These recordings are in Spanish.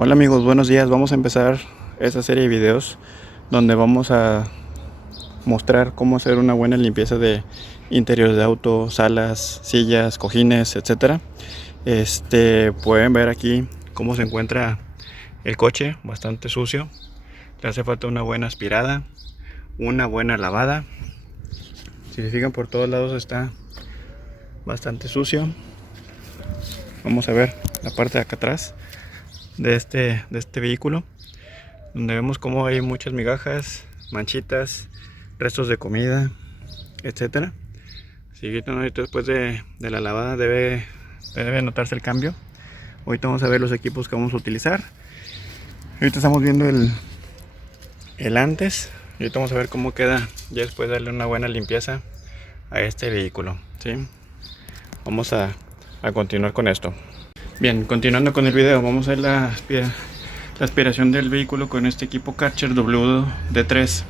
Hola amigos, buenos días. Vamos a empezar esta serie de videos donde vamos a mostrar cómo hacer una buena limpieza de interiores de auto, salas, sillas, cojines, etcétera. Pueden ver aquí cómo se encuentra el coche, bastante sucio. Le hace falta una buena aspirada, una buena lavada. Si se fijan, por todos lados está bastante sucio. Vamos a ver la parte de acá atrás de este vehículo, donde vemos como hay muchas migajas, manchitas, restos de comida, etcétera. Después de la lavada debe notarse el cambio. Ahorita vamos a ver los equipos que vamos a utilizar. Ahorita estamos viendo el antes. Ahorita vamos a ver cómo queda ya después de darle una buena limpieza a este vehículo, ¿sí? Vamos a continuar con esto. Bien, continuando con el video, vamos a ver la aspiración del vehículo con este equipo Karcher WD3,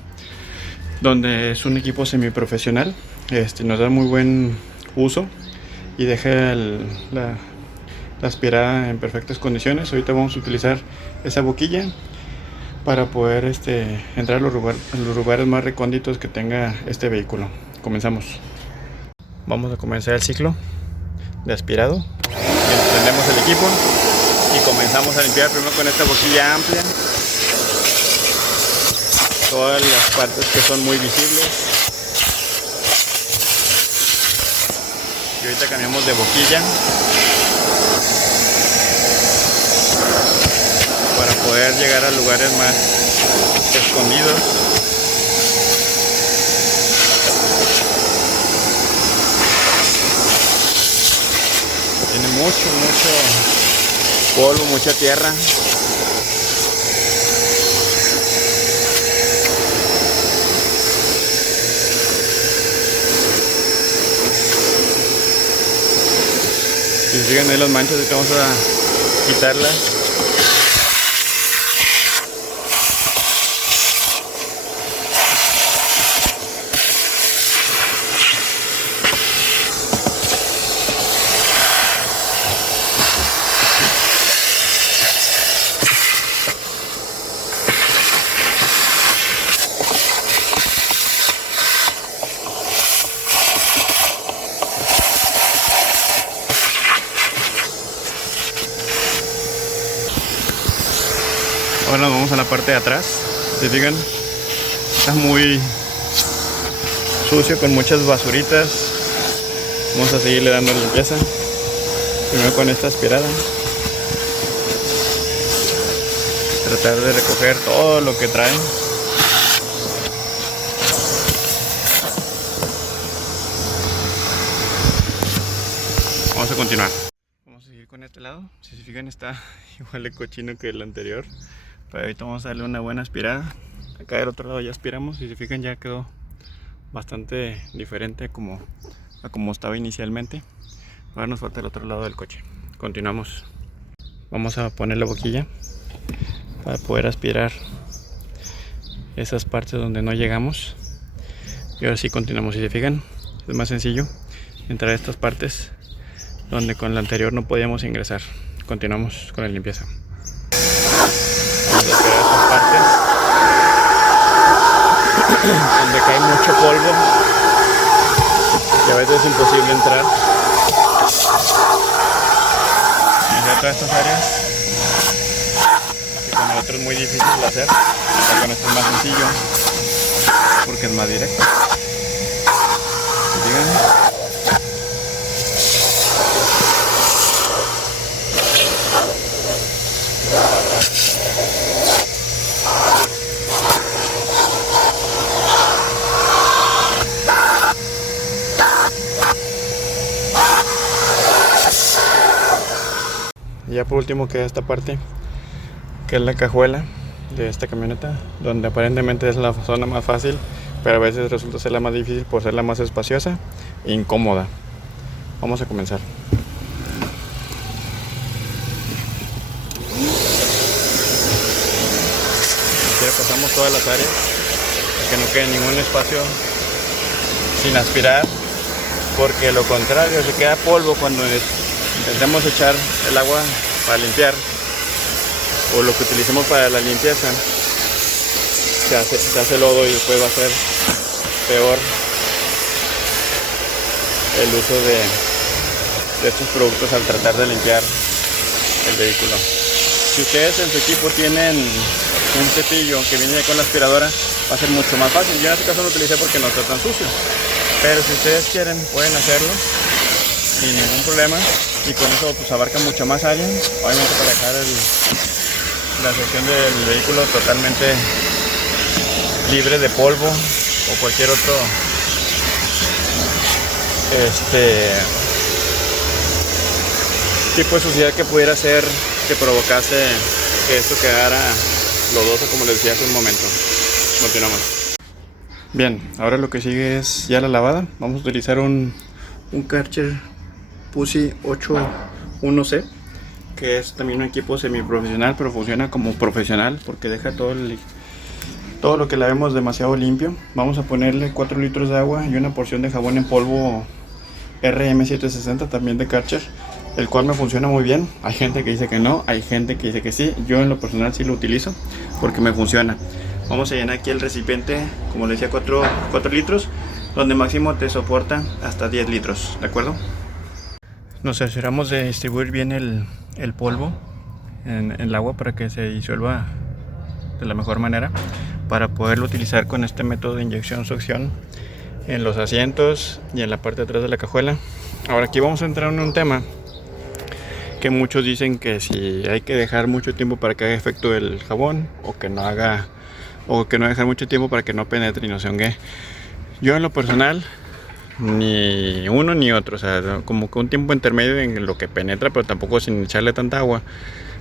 donde es un equipo semiprofesional. Nos da muy buen uso y deja la aspirada en perfectas condiciones. Ahorita vamos a utilizar esa boquilla para poder entrar a los lugares más recónditos que tenga este vehículo. Comenzamos. Vamos a comenzar el ciclo de aspirado. Encendemos el equipo y comenzamos a limpiar primero con esta boquilla amplia todas las partes que son muy visibles. Y ahorita cambiamos de boquilla para poder llegar a lugares más escondidos. Tiene mucho polvo, mucha tierra. Si se fijan ahí las manchas, vamos a quitarlas. Ahora nos vamos a la parte de atrás. ¿Se fijan? Está muy sucio con muchas basuritas. Vamos a seguirle dando limpieza. Primero con esta aspirada. Tratar de recoger todo lo que trae. Vamos a continuar. Vamos a seguir con este lado. Si se fijan, está igual de cochino que el anterior. Pero ahorita vamos a darle una buena aspirada. Acá del otro lado ya aspiramos. Si se fijan, ya quedó bastante diferente a como estaba inicialmente. Ahora nos falta el otro lado del coche. Continuamos. Vamos a poner la boquilla para poder aspirar esas partes donde no llegamos. Y ahora sí continuamos. Si se fijan, es más sencillo entrar a estas partes donde con la anterior no podíamos ingresar. Continuamos con la limpieza. Vamos a aspirar estas partes donde cae mucho polvo y a veces es imposible entrar. Y todas estas áreas que con el otro es muy difícil de hacer, pero con esto es más sencillo porque es más directo. ¿Sí? Y ya por último queda esta parte, que es la cajuela de esta camioneta, donde aparentemente es la zona más fácil, pero a veces resulta ser la más difícil por ser la más espaciosa e incómoda. Vamos a comenzar. Aquí pasamos todas las áreas para que no quede ningún espacio sin aspirar, porque lo contrario, se queda polvo cuando intentemos echar el agua para limpiar. o lo que utilicemos para la limpieza se hace lodo, y después va a ser peor el uso de estos productos al tratar de limpiar el vehículo. Si ustedes en su equipo tienen un cepillo que viene con la aspiradora, va a ser mucho más fácil. Yo en este caso lo utilicé porque no está tan sucio, pero si ustedes quieren pueden hacerlo sin ningún problema, y con eso pues abarca mucho más área, obviamente, para dejar la sección del vehículo totalmente libre de polvo o cualquier otro tipo de suciedad que pudiera ser, que provocase que esto quedara lodoso, como les decía hace un momento. Continuamos. Bien, ahora lo que sigue es ya la lavada. Vamos a utilizar un Karcher Pussy 81C, que es también un equipo semiprofesional, pero funciona como profesional porque deja todo lo que lavemos demasiado limpio. Vamos a ponerle 4 litros de agua y una porción de jabón en polvo RM760, también de Karcher, el cual me funciona muy bien. Hay gente que dice que no, hay gente que dice que sí. Yo en lo personal sí lo utilizo porque me funciona. Vamos a llenar aquí el recipiente, como les decía, 4 litros, donde máximo te soporta hasta 10 litros, ¿de acuerdo? Nos aseguramos de distribuir bien el polvo en el agua para que se disuelva de la mejor manera, para poderlo utilizar con este método de inyección-succión en los asientos y en la parte de atrás de la cajuela. Ahora aquí vamos a entrar en un tema que muchos dicen que si hay que dejar mucho tiempo para que haga efecto el jabón, o que no dejar mucho tiempo para que no penetre y no se hongue. Yo en lo personal, ni uno ni otro, o sea, como que un tiempo intermedio en lo que penetra, pero tampoco sin echarle tanta agua,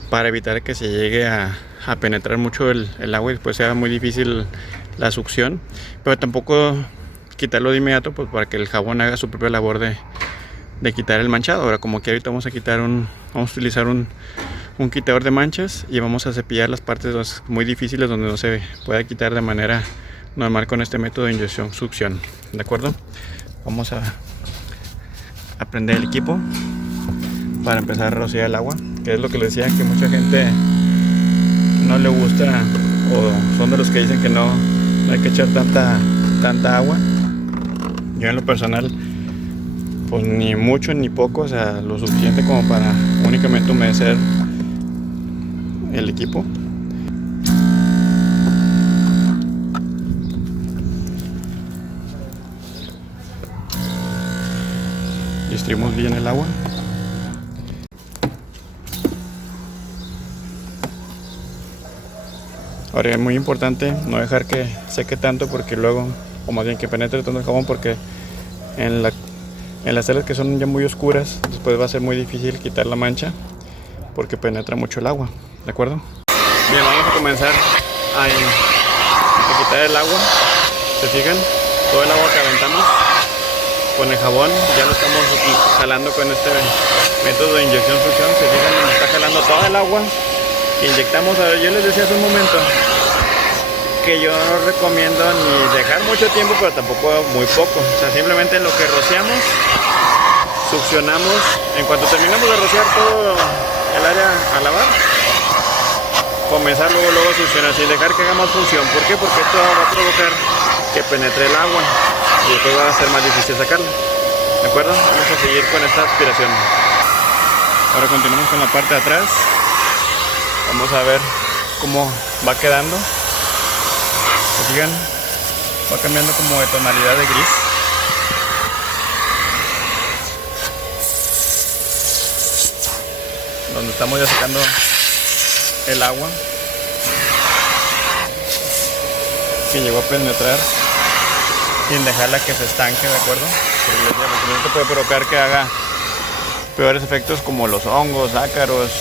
para evitar que se llegue a penetrar mucho el agua y después sea muy difícil la succión, pero tampoco quitarlo de inmediato, pues para que el jabón haga su propia labor de quitar el manchado. Ahora, como que ahorita vamos a utilizar un quitador de manchas, y vamos a cepillar las partes muy difíciles donde no se pueda quitar de manera normal con este método de inyección-succión, ¿de acuerdo? Vamos a prender el equipo para empezar a rociar el agua, que es lo que les decía, que mucha gente no le gusta, o son de los que dicen que no hay que echar tanta agua. Yo en lo personal, pues ni mucho ni poco, o sea, lo suficiente como para únicamente humedecer el equipo. Distribuimos bien el agua. Ahora es muy importante no dejar que seque tanto, porque luego, o más bien que penetre tanto el jabón, porque en las telas que son ya muy oscuras, después va a ser muy difícil quitar la mancha porque penetra mucho el agua, ¿de acuerdo? Bien, vamos a comenzar a quitar el agua. ¿Se fijan? Todo el agua que aventamos con el jabón ya lo estamos jalando con este método de inyección-succión. Se fijan, nos está jalando todo el agua que inyectamos. A ver, yo les decía hace un momento que yo no recomiendo ni dejar mucho tiempo, pero tampoco muy poco. O sea, simplemente lo que rociamos, succionamos. En cuanto terminamos de rociar todo el área a lavar, comenzar luego a succionar sin dejar que haga más función. ¿Por qué? Porque esto va a provocar que penetre el agua y después va a ser más difícil sacarla, ¿de acuerdo? Vamos a seguir con esta aspiración. Ahora continuamos con la parte de atrás. Vamos a ver cómo va quedando. ¿Se fijan? Va cambiando como de tonalidad de gris. Donde estamos ya sacando el agua que llegó a penetrar, sin dejarla que se estanque, ¿de acuerdo? Porque esto puede provocar que haga peores efectos como los hongos, ácaros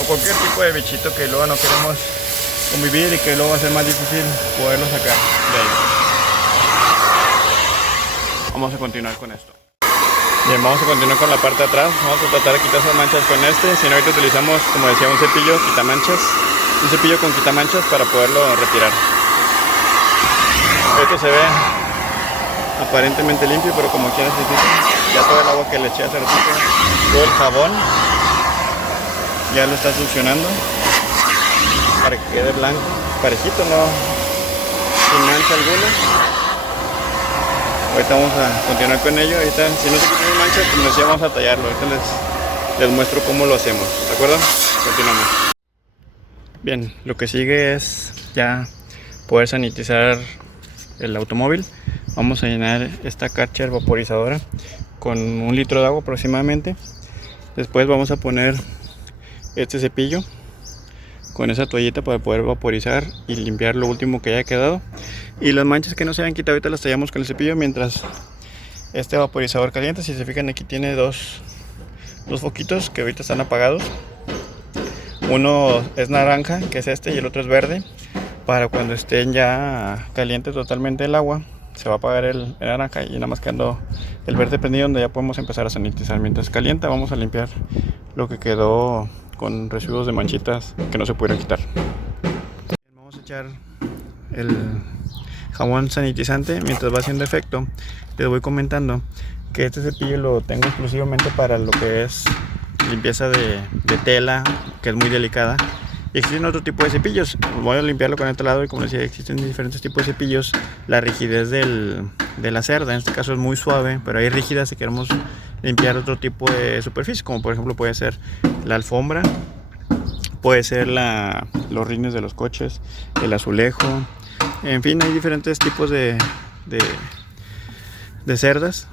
o cualquier tipo de bichito que luego no queremos convivir y que luego va a ser más difícil poderlo sacar de ahí. Vamos a continuar con esto. Bien, vamos a continuar con la parte de atrás. Vamos a tratar de quitar esas manchas con este. Si no, ahorita utilizamos, como decía, un cepillo quitamanchas, un cepillo con quitamanchas para poderlo retirar. Esto se ve aparentemente limpio, pero como quieran se fijan, ya todo el agua que le eché hace ratito, todo el jabón ya lo está succionando. para que quede blanco, parejito, no sin mancha alguna. Ahorita vamos a continuar con ello. Ahorita, si no se quitan manchas, pues nos vamos a tallarlo. Ahorita les muestro cómo lo hacemos, ¿de acuerdo? Continuamos. Bien, lo que sigue es ya poder sanitizar el automóvil. Vamos a llenar esta Karcher vaporizadora con 1 litro de agua aproximadamente. Después vamos a poner este cepillo con esa toallita para poder vaporizar y limpiar lo último que haya quedado. Y las manchas que no se hayan quitado ahorita las tallamos con el cepillo mientras este vaporizador caliente. Si se fijan, aquí tiene dos foquitos que ahorita están apagados. Uno es naranja, que es este, y el otro es verde. Para cuando estén ya caliente totalmente el agua, se va a apagar el naranja y nada más quedando el verde prendido, donde ya podemos empezar a sanitizar. Mientras calienta, vamos a limpiar lo que quedó con residuos de manchitas que no se pudieran quitar. Vamos a echar el jabón sanitizante. Mientras va haciendo efecto, les voy comentando que este cepillo lo tengo exclusivamente para lo que es limpieza de tela, que es muy delicada. Y existen otro tipo de cepillos. Voy a limpiarlo con el taladro y, como les decía, existen diferentes tipos de cepillos. La rigidez de la cerda en este caso es muy suave, pero hay rígida si queremos limpiar otro tipo de superficie, como por ejemplo puede ser la alfombra, puede ser los rines de los coches, el azulejo. En fin, hay diferentes tipos de cerdas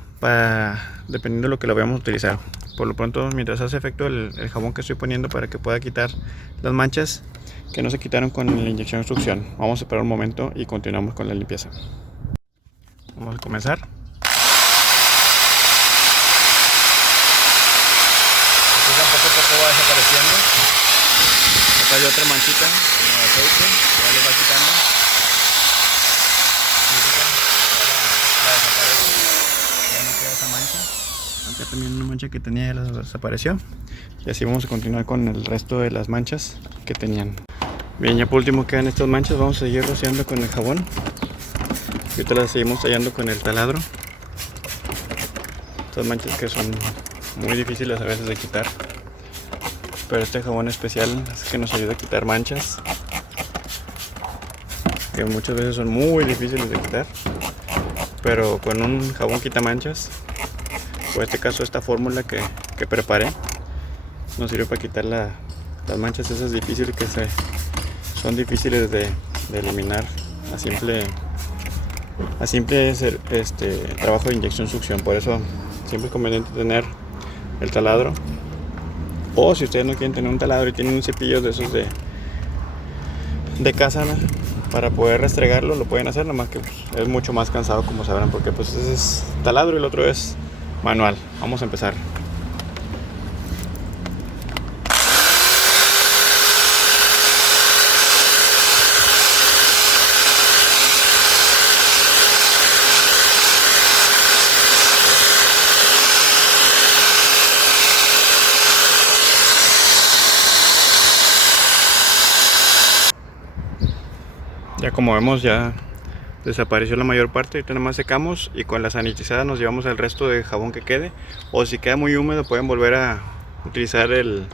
dependiendo de lo que lo vayamos a utilizar. Por lo pronto, mientras hace efecto el jabón que estoy poniendo para que pueda quitar las manchas que no se quitaron con la inyección de succión, vamos a esperar un momento y continuamos con la limpieza. Vamos a comenzar. Poco a poco va desapareciendo. Acá hay otra manchita como de aceite que ya le va quitando. La desaparece, ya no queda esa mancha. Acá también una mancha que tenía ya la desapareció. Y así vamos a continuar con el resto de las manchas que tenían. Bien, ya por último quedan estas manchas. Vamos a seguir rociando con el jabón. Ahorita las seguimos tallando con el taladro. Estas manchas que son muy difíciles a veces de quitar, pero este jabón especial es que nos ayuda a quitar manchas que muchas veces son muy difíciles de quitar, pero con un jabón quita manchas. Por este caso, esta fórmula que preparé nos sirve para quitar las manchas esas difíciles que son difíciles de eliminar a simple trabajo de inyección succión. Por eso siempre es conveniente tener el taladro, o si ustedes no quieren tener un taladro y tienen un cepillo de esos de casa, ¿no?, para poder restregarlo, lo pueden hacer, nomás que pues, es mucho más cansado, como sabrán, porque pues ese es taladro y el otro es manual. Vamos a empezar. Ya como vemos, ya desapareció la mayor parte. Ahorita nada más secamos y con la sanitizada nos llevamos el resto de jabón que quede, o si queda muy húmedo pueden volver a utilizar el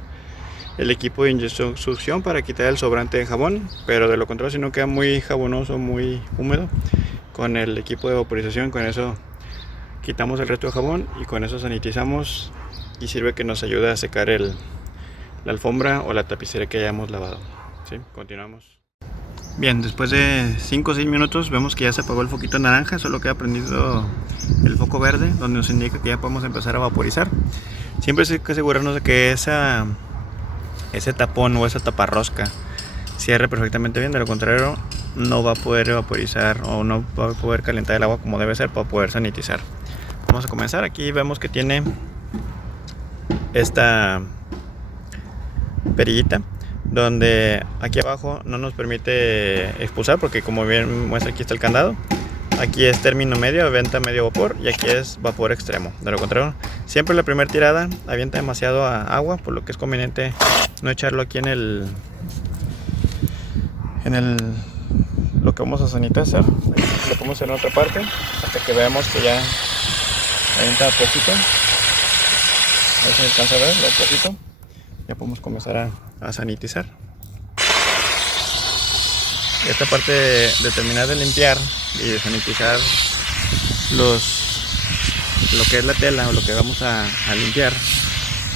equipo de inyección succión para quitar el sobrante de jabón. Pero de lo contrario, si no queda muy jabonoso, muy húmedo, con el equipo de vaporización, con eso quitamos el resto de jabón y con eso sanitizamos, y sirve que nos ayuda a secar la alfombra o la tapicería que hayamos lavado. ¿Sí? Continuamos. Bien, después de 5 o 6 minutos vemos que ya se apagó el foquito naranja, solo queda prendido el foco verde, donde nos indica que ya podemos empezar a vaporizar. Siempre hay que asegurarnos de que ese tapón o esa taparrosca cierre perfectamente bien, de lo contrario no va a poder vaporizar o no va a poder calentar el agua como debe ser para poder sanitizar. Vamos a comenzar. Aquí vemos que tiene esta perillita, donde aquí abajo no nos permite expulsar, porque como bien muestra aquí está el candado. Aquí es término medio, avienta medio vapor, y aquí es vapor extremo. De lo contrario, siempre la primera tirada avienta demasiado agua, por lo que es conveniente no echarlo aquí en lo que vamos a sanitizar. Lo ponemos en otra parte hasta que veamos que ya avienta vaporcito. A ver si alcanza a ver el vaporcito. Ya podemos comenzar a sanitizar. esta parte de terminar de limpiar y de sanitizar lo que es la tela o lo que vamos a limpiar,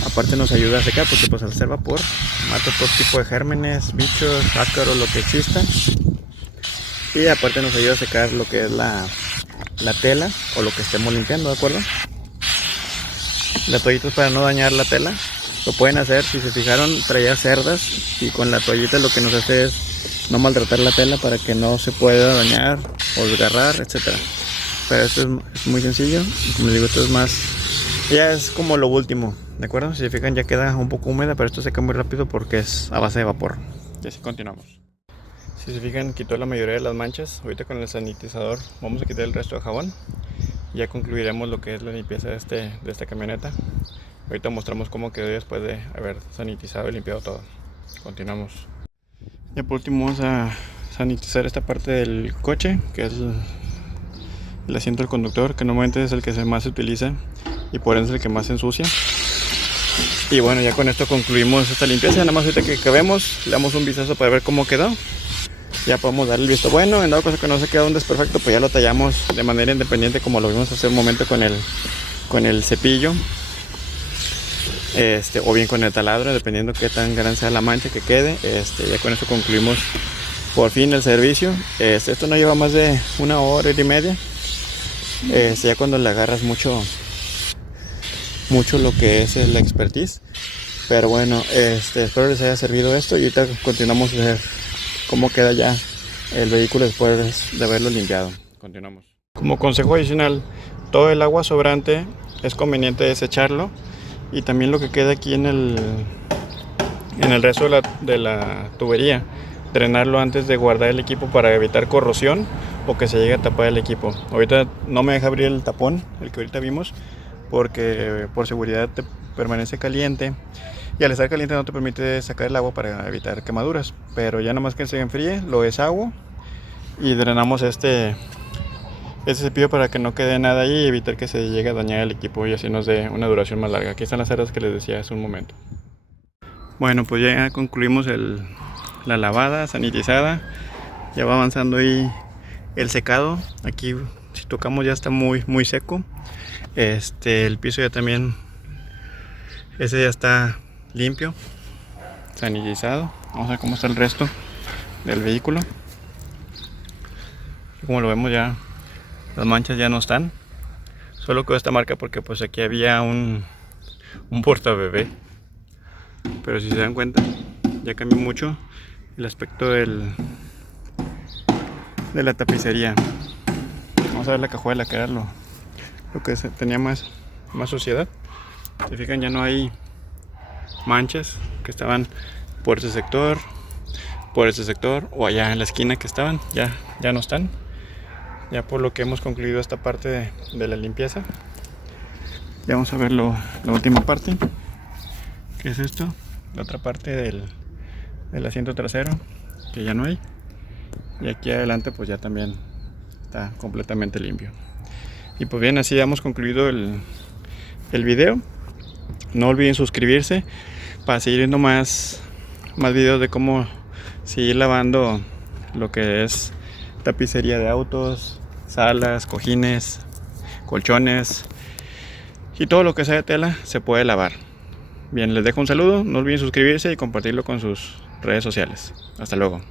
aparte nos ayuda a secar, porque pues al ser vapor mata todo tipo de gérmenes, bichos, ácaros, lo que exista, y aparte nos ayuda a secar lo que es la tela o lo que estemos limpiando, ¿de acuerdo? Las toallitas para no dañar la tela lo pueden hacer. Si se fijaron, traía cerdas, y con la toallita lo que nos hace es no maltratar la tela para que no se pueda dañar o desgarrar, etcétera. Pero esto es muy sencillo, como les digo, esto es más, ya es como lo último, ¿de acuerdo? Si se fijan, ya queda un poco húmeda, pero esto seca muy rápido porque es a base de vapor. Y así continuamos. Si se fijan, quitó la mayoría de las manchas. Ahorita con el sanitizador vamos a quitar el resto de jabón. Ya concluiremos lo que es la limpieza de esta camioneta. Ahorita mostramos cómo quedó después de haber sanitizado y limpiado todo. Continuamos. Ya por último vamos a sanitizar esta parte del coche, que es el asiento del conductor, que normalmente es el que más se utiliza y por ende es el que más se ensucia. Y bueno, ya con esto concluimos esta limpieza. Nada más ahorita que acabemos, le damos un vistazo para ver cómo quedó. Ya podemos darle el visto bueno. En dado caso que no se queda un desperfecto, pues ya lo tallamos de manera independiente, como lo vimos hace un momento con el cepillo, o bien con el taladro, dependiendo qué tan grande sea la mancha que quede. Ya con eso concluimos por fin el servicio. Esto no lleva más de 1 hora y media. Ya cuando le agarras mucho lo que es la expertise. Pero bueno, espero les haya servido esto, y ahorita continuamos a ver cómo queda ya el vehículo después de haberlo limpiado. Continuamos. Como consejo adicional, todo el agua sobrante es conveniente desecharlo, y también lo que queda aquí en el resto de la tubería, drenarlo antes de guardar el equipo para evitar corrosión o que se llegue a tapar el equipo. Ahorita no me deja abrir el tapón, el que ahorita vimos, porque por seguridad te permanece caliente, y al estar caliente no te permite sacar el agua para evitar quemaduras. Pero ya nomás que se enfríe, lo deshago y drenamos este cepillo para que no quede nada ahí y evitar que se llegue a dañar el equipo, y así nos dé una duración más larga. Aquí están las cerdas que les decía hace un momento. Bueno, pues ya concluimos la lavada, sanitizada. Ya va avanzando ahí el secado. Aquí si tocamos ya está muy seco. El piso ya también, ese ya está limpio, sanitizado. Vamos a ver cómo está el resto del vehículo. Como lo vemos, ya las manchas ya no están. Solo quedó esta marca porque pues aquí había un portabebé. Pero si se dan cuenta, ya cambió mucho el aspecto de la tapicería. Vamos a ver la cajuela, que era lo que tenía más suciedad. Si fijan, ya no hay manchas que estaban por este sector o allá en la esquina que estaban, ya no están. Ya por lo que hemos concluido esta parte de la limpieza. Ya vamos a ver la última parte, que es esto, la otra parte del asiento trasero, que ya no hay, y aquí adelante pues ya también está completamente limpio. Y pues bien, así hemos concluido el video. No olviden suscribirse para seguir viendo más videos de cómo seguir lavando lo que es tapicería de autos, salas, cojines, colchones y todo lo que sea de tela se puede lavar. Bien, les dejo un saludo, no olviden suscribirse y compartirlo con sus redes sociales. Hasta luego.